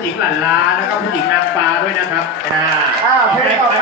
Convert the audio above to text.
ผู้หญิงหลันลานะครับผู้หญิงนางฟ้าด้วยนะครับอ่าเพลงต่อไป